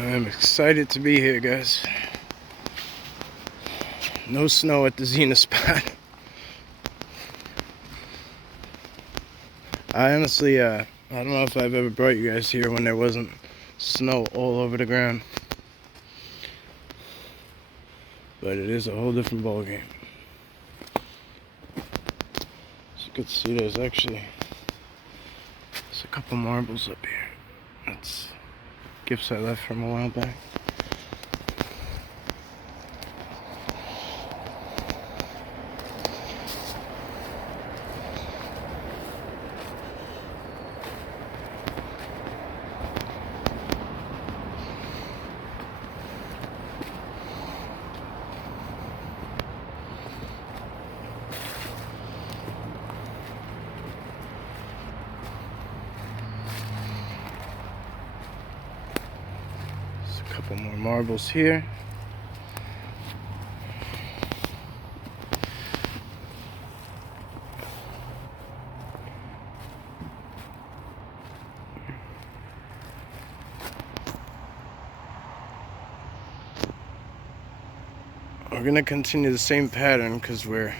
I'm excited to be here, guys. No snow at the Zena spot. I honestly, I don't know if I've ever brought you guys here when there wasn't snow all over the ground. But it is a whole different ballgame. As you can see, there's a couple marbles up here. That's gifts I left from a while back. Couple more marbles here. We're gonna continue the same pattern because we're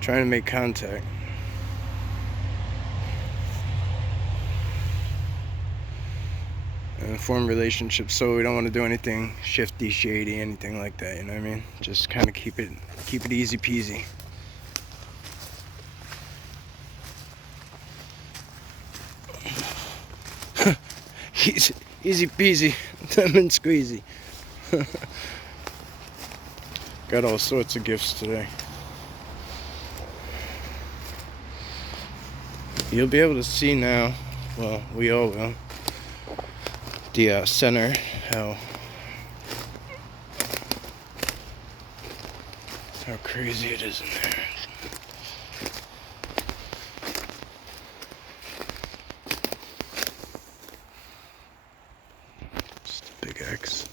trying to make contact. And form relationships, so we don't want to do anything shifty, shady, anything like that, you know what I mean? Just kind of keep it easy peasy. Easy peasy, lemon squeezy. Got all sorts of gifts today. You'll be able to see now, well, we all will, the center, how crazy it is in there. Just a big X.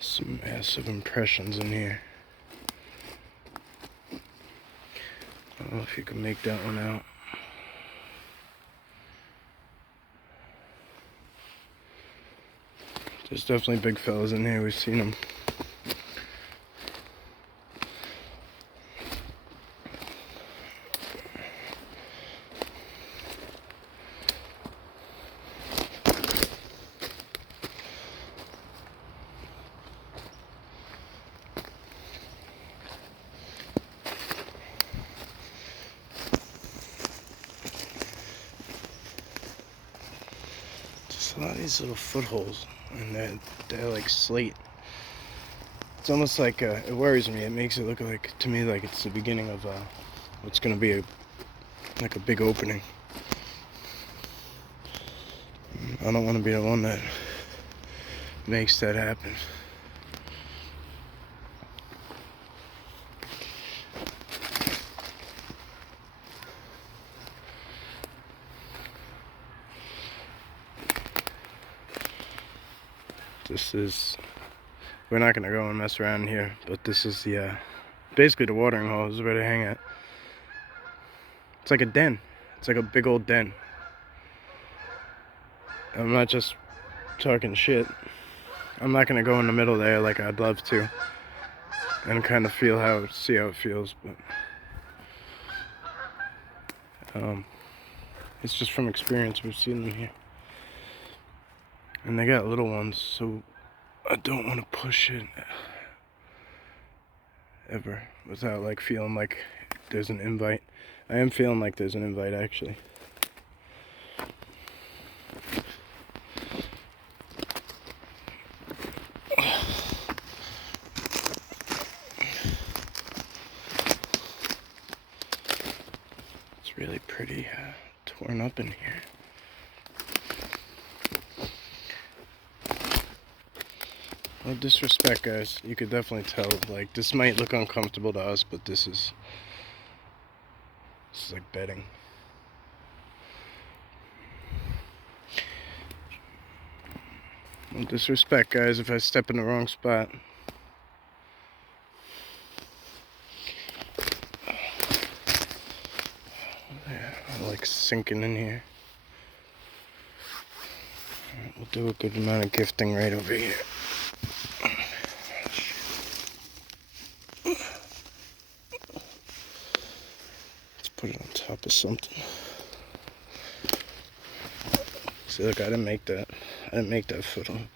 Some massive impressions in here. I don't know if you can make that one out. There's definitely big fellas in here. We've seen them. A lot of these little footholes, and they're like slate. It's almost like it worries me. It makes it look like, to me, like it's the beginning of what's gonna be like a big opening. I don't want to be the one that makes that happen. We're not gonna go and mess around here, but this is the, basically the watering hole. This is where they hang at. It's like a den. It's like a big old den. I'm not just talking shit. I'm not gonna go in the middle there like I'd love to, and kind of see how it feels, but it's just from experience. We've seen them here. And they got little ones, so I don't want to push it ever without like feeling like there's an invite. I am feeling like there's an invite, actually. It's really pretty torn up in here. No disrespect, guys. You could definitely tell, like, this might look uncomfortable to us, but this is like bedding. No disrespect, guys, if I step in the wrong spot. Yeah, I like sinking in here. We'll do a good amount of gifting right over here. Let's put it on top of something. See, look, I didn't make that. I didn't make that foot on.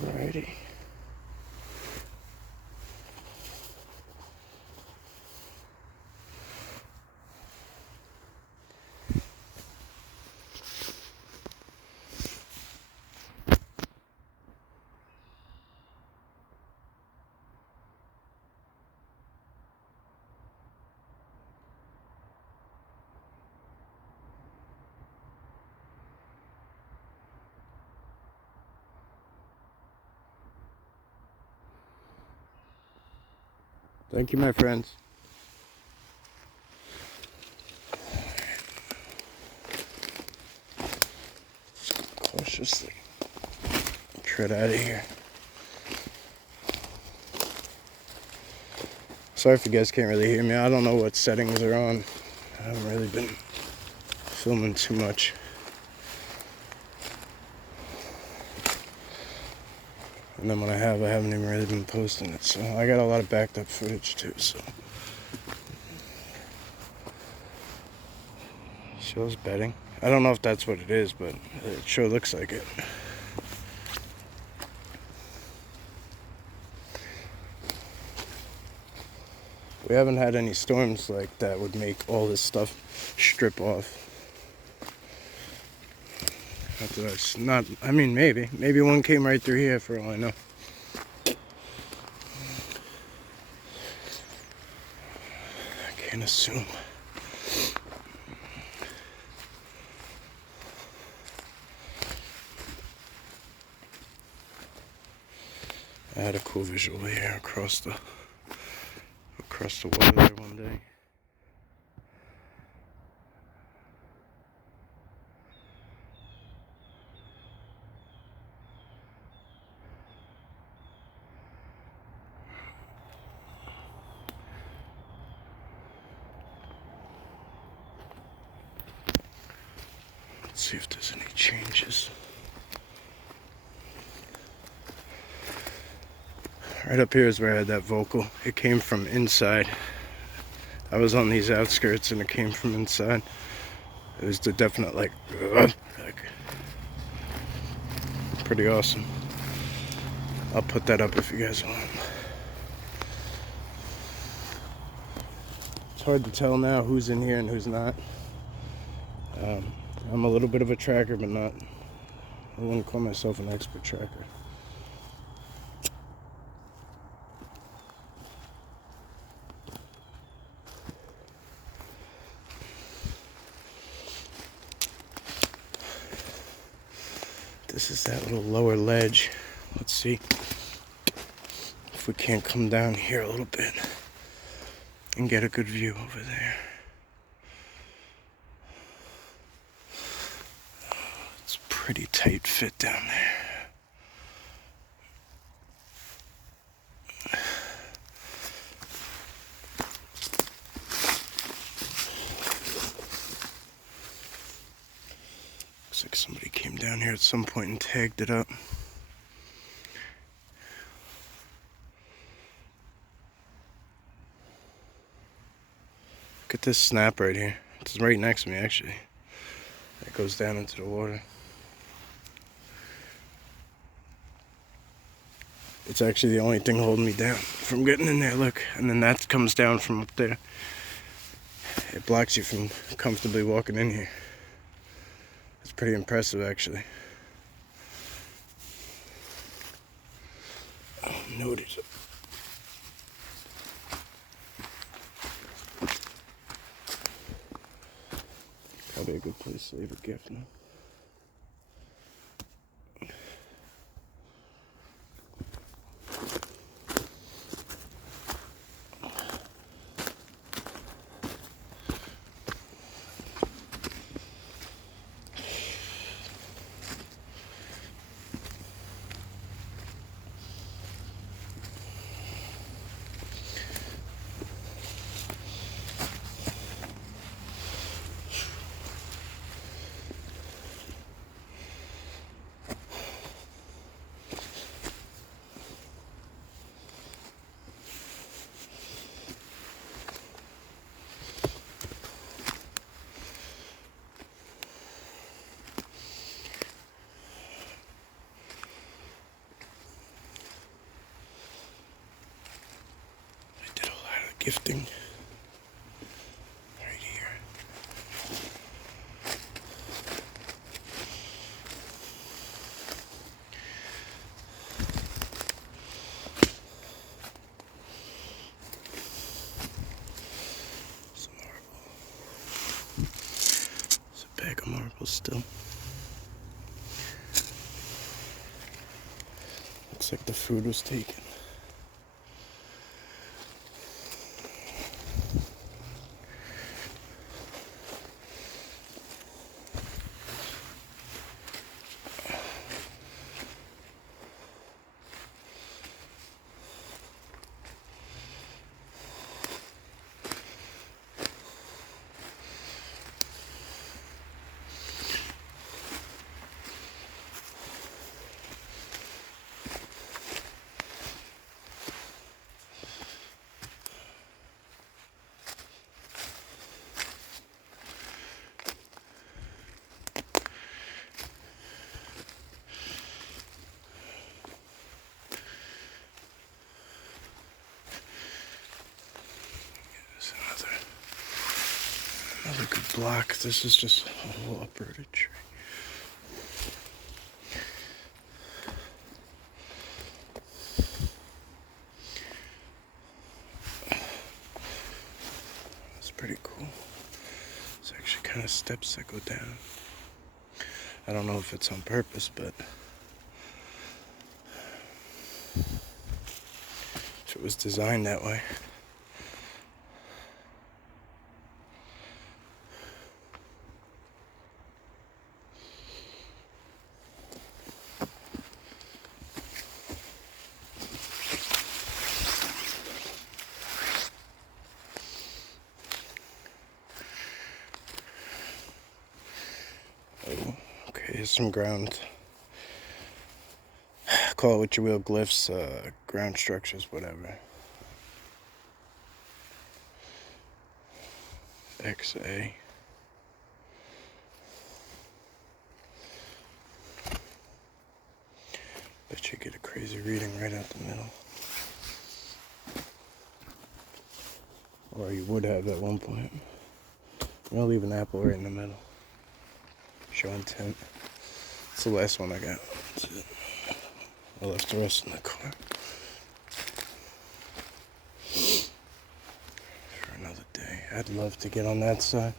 Alrighty. Thank you, my friends. Cautiously tread out of here. Sorry if you guys can't really hear me. I don't know what settings are on. I haven't really been filming too much. And then when I haven't even really been posting it. So I got a lot of backed up footage too, so. Shows bedding. I don't know if that's what it is, but it sure looks like it. We haven't had any storms like that would make all this stuff strip off. That's not, I mean, maybe one came right through here for all I know. I can't assume. I had a cool visual here across the water there one day. Let's see if there's any changes. Right up here is where I had that vocal. It came from inside. I was on these outskirts and it came from inside. It was the definite like pretty awesome. I'll put that up if you guys want. It's hard to tell now who's in here and who's not. I'm a little bit of a tracker, but not, I wouldn't call myself an expert tracker. This is that little lower ledge. Let's see if we can't come down here a little bit and get a good view over there. It's a pretty tight fit down there. Looks like somebody came down here at some point and tagged it up. Look at this snap right here. It's right next to me, actually. It goes down into the water. It's actually the only thing holding me down from getting in there, look. And then that comes down from up there. It blocks you from comfortably walking in here. It's pretty impressive, actually. Oh, noted. Probably a good place to leave a gift now. gifting right here. Some marble. It's a bag of marbles still. Looks like the food was taken. Another good block. This is just a whole uprooted tree. It's pretty cool. It's actually kind of steps that go down. I don't know if it's on purpose, but if it was designed that way. Oh, okay, here's some ground. Call it what you will, glyphs, ground structures, whatever. XA. Bet you get a crazy reading right out the middle. Or you would have at one point. I'm gonna leave an apple right in the middle. Show intent. It's the last one I got. That's it. I left the rest in the car. For another day. I'd love to get on that side.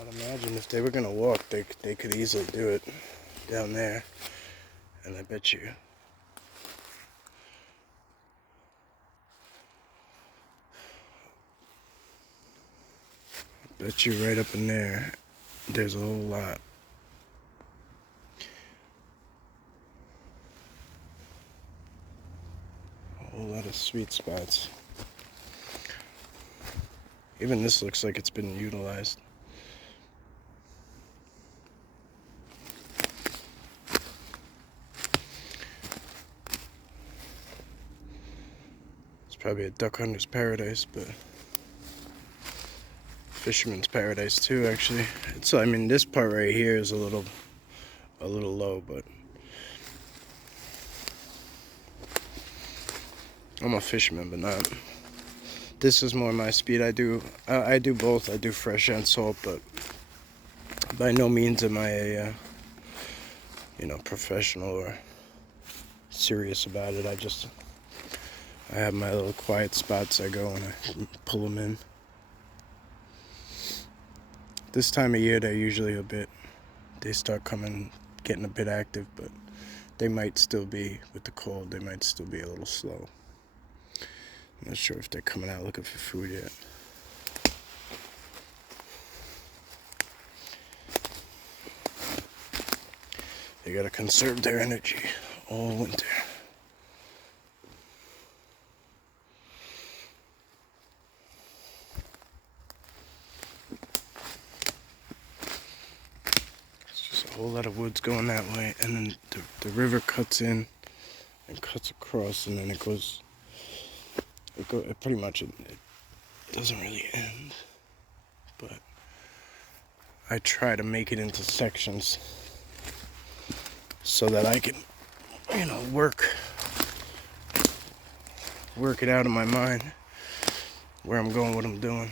I'd imagine if they were gonna walk, they could easily do it down there, and I bet you right up in there, there's a whole lot. A whole lot of sweet spots. Even this looks like it's been utilized. It's probably a duck hunter's paradise, but fisherman's paradise too, actually. I mean, this part right here is a little low, but I'm a fisherman, but not. This is more my speed. I do both. I do fresh and salt, but by no means am I a professional or serious about it. I have my little quiet spots I go and I pull them in. This time of year, they start getting a bit active, but they might still be, with the cold, they might still be a little slow. I'm not sure if they're coming out looking for food yet. They gotta conserve their energy all winter. It's just a whole lot of woods going that way, and then the river cuts in and cuts across, and then it pretty much it doesn't really end, but I try to make it into sections so that I can, work it out in my mind where I'm going, what I'm doing.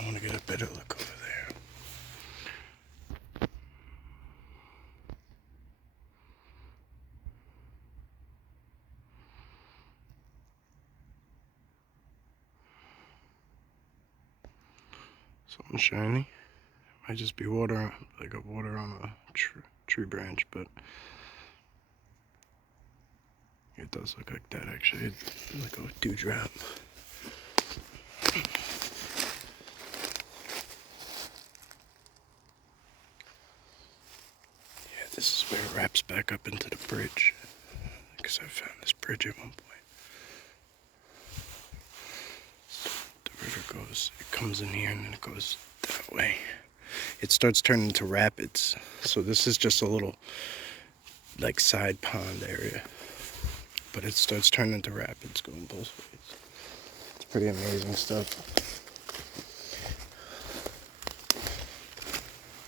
I want to get a better look over there. Something shiny. Might just be water, like a water on a tree branch, but it does look like that actually. It's like a dewdrop. This is where it wraps back up into the bridge, because I found this bridge at one point. The river it comes in here and then it goes that way. It starts turning into rapids, so this is just a little like side pond area, but it starts turning into rapids going both ways. It's pretty amazing stuff.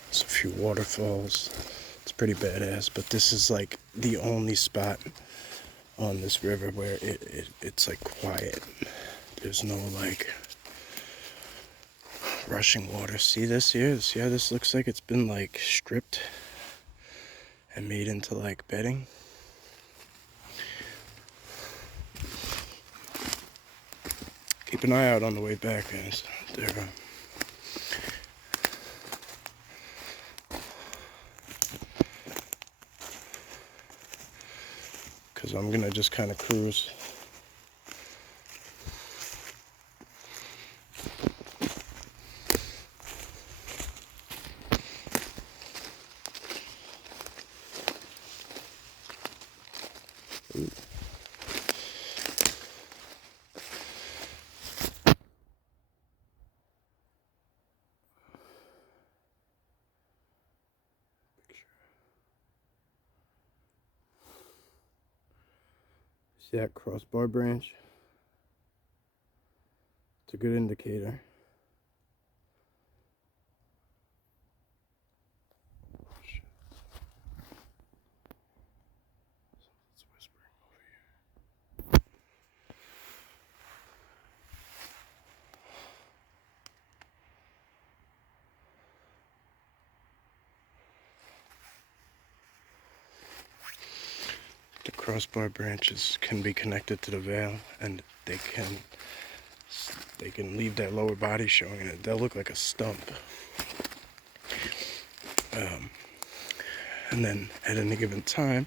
There's a few waterfalls. It's pretty badass, but this is like the only spot on this river where it's like quiet. There's no like rushing water. See this here? See how this looks like it's been like stripped and made into like bedding? Keep an eye out on the way back, guys. There. Because I'm gonna just kind of cruise. Ooh. See that crossbar branch? It's a good indicator. It's whispering over here. The crossbar branches can be connected to the veil, and they can leave that lower body showing it. They'll look like a stump. And then at any given time,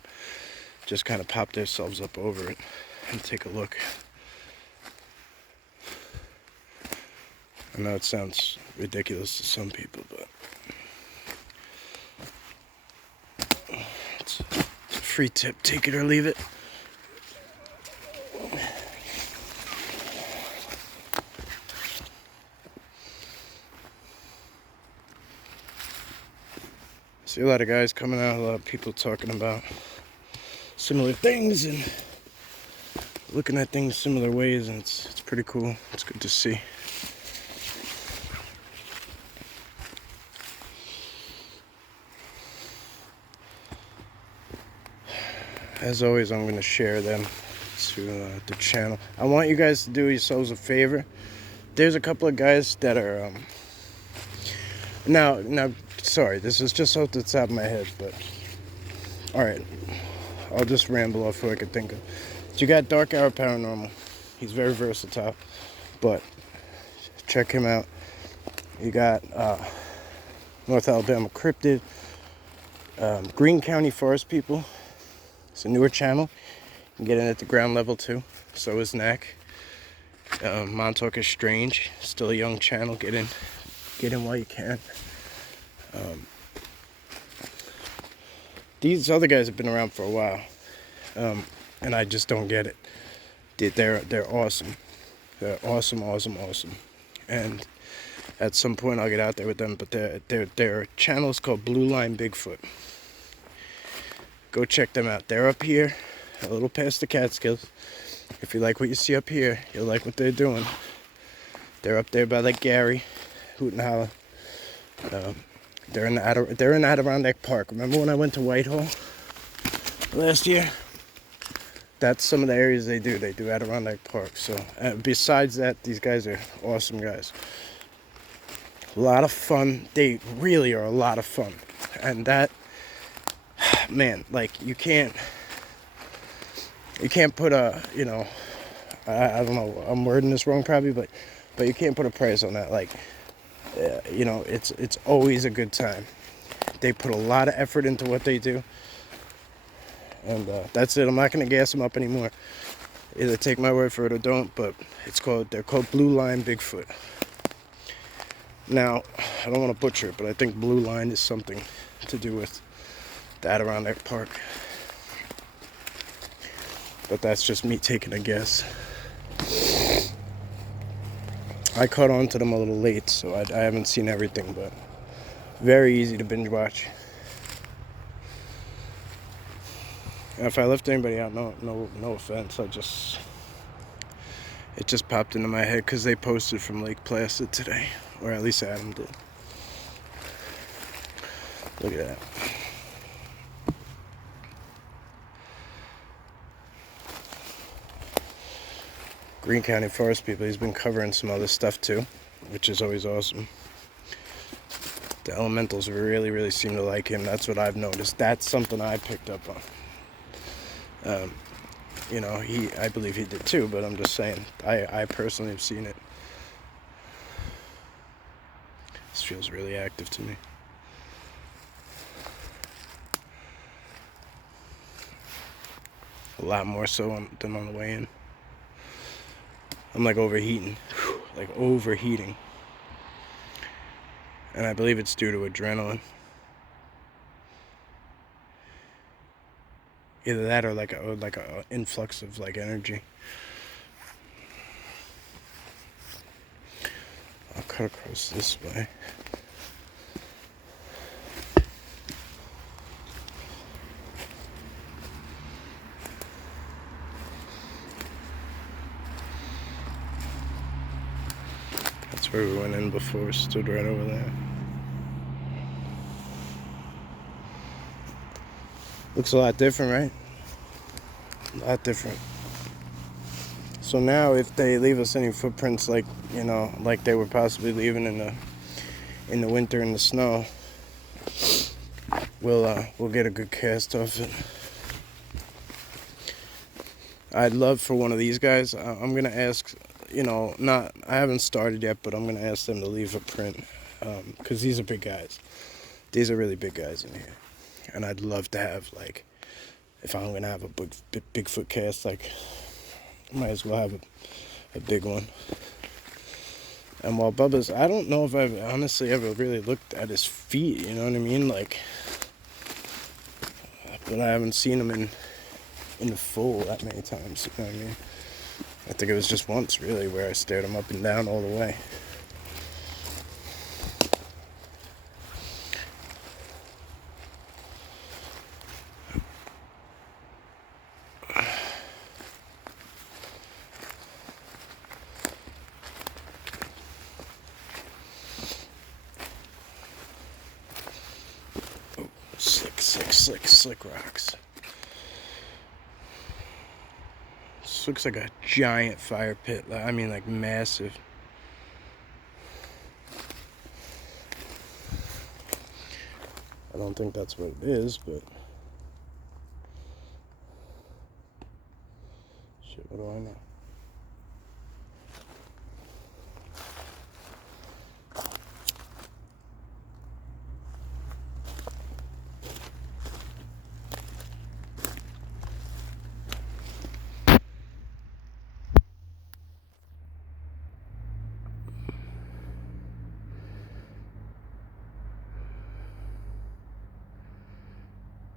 just kind of pop themselves up over it and take a look. I know it sounds ridiculous to some people, but it's a free tip. Take it or leave it. See a lot of guys coming out, a lot of people talking about similar things and looking at things similar ways, and it's pretty cool. It's good to see. as always, I'm going to share them to the channel. I want you guys to do yourselves a favor. There's a couple of guys that are now sorry, this is just off the top of my head, but all right, I'll just ramble off what I could think of. So you got Dark Hour Paranormal. He's very versatile, but check him out. You got North Alabama Cryptid, Green County Forest People. It's a newer channel. You can get in at the ground level too. So is Knack. Montauk is Strange. Still a young channel. Get in while you can. These other guys have been around for a while, and I just don't get it. They're awesome. They're awesome. And at some point I'll get out there with them. But their channel is called Blue Line Bigfoot. Go check them out. They're up here, a little past the Catskills. If you like what you see up here, you'll like what they're doing. They're up there by Lake Gary, Hoot and Holler. They're in Adirondack Park. Remember when I went to Whitehall last year? That's some of the areas they do. They do Adirondack Park. So besides that, these guys are awesome guys. A lot of fun. They really are a lot of fun. And that, man, like you can't put a, I don't know, I'm wording this wrong probably, but you can't put a price on that. Like, it's always a good time. They put a lot of effort into what they do. And that's it. I'm not going to gas them up anymore. Either take my word for it or don't, but they're called Blue Line Bigfoot. Now, I don't want to butcher it, but I think Blue Line is something to do with the Adirondack Park. But that's just me taking a guess. I caught on to them a little late, so I haven't seen everything, but very easy to binge watch. And if I left anybody out, no offense. It just popped into my head because they posted from Lake Placid today, or at least Adam did. Look at that. Green County Forest People. He's been covering some other stuff too, which is always awesome. The elementals really seem to like him. That's what I've noticed. That's something I picked up on. I believe he did too, but I'm just saying, I personally have seen it. This feels really active to me. A lot more so than on the way in. I'm like overheating. And I believe it's due to adrenaline. Either that or like a influx of like energy. I'll cut across this way. That's where we went in before, stood right over there. Looks a lot different, right? A lot different. So now if they leave us any footprints like they were possibly leaving in the winter in the snow, we'll get a good cast off it. I'd love for one of these guys. I'm gonna ask, I haven't started yet, but I'm gonna ask them to leave a print, because these are big guys. These are really big guys in here. And I'd love to have, like, if I'm gonna have a Bigfoot cast, like, I might as well have a big one. And while Bubba's, I don't know if I've honestly ever really looked at his feet, you know what I mean? Like, but I haven't seen him in the full that many times, you know what I mean? I think it was just once, really, where I stared him up and down all the way. Slick rocks. This looks like a giant fire pit. I mean, like massive. I don't think that's what it is, but shit, what do I know?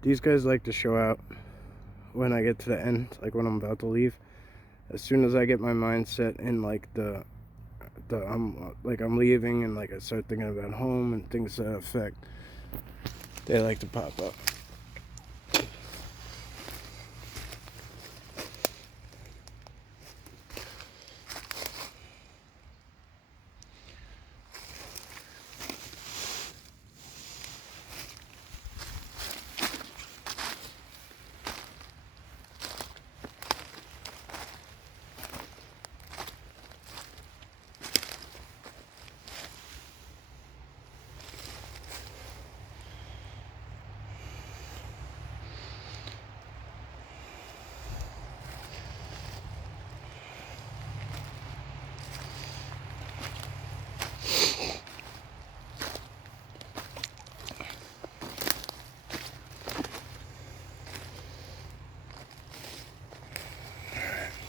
These guys like to show out when I get to the end, like when I'm about to leave. As soon as I get my mindset in like I'm leaving, and like I start thinking about home and things to that effect, they like to pop up.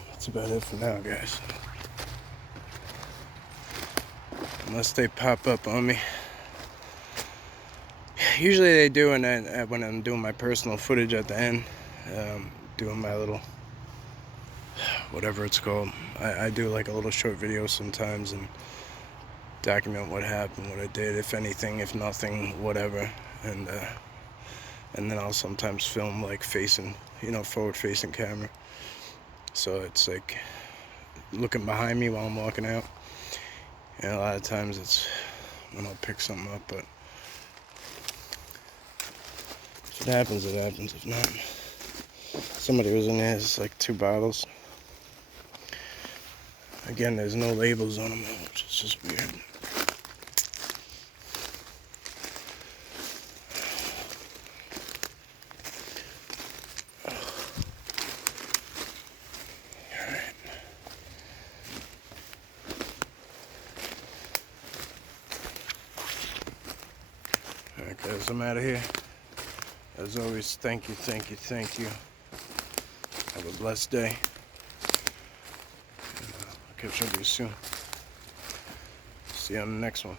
That's about it for now, guys. Unless they pop up on me. Usually they do when I'm doing my personal footage at the end, doing my little, whatever it's called. I do like a little short video sometimes and document what happened, what I did, if anything, if nothing, whatever. And then I'll sometimes film like facing, forward-facing camera. So it's like looking behind me while I'm walking out. And a lot of times it's when I'll pick something up, but if it happens, it happens. If not, somebody was in there. It's like 2 bottles. Again, there's no labels on them, which is just weird. Alright guys, I'm out of here. As always, thank you. Have a blessed day. And, I'll catch up with you soon. See you on the next one.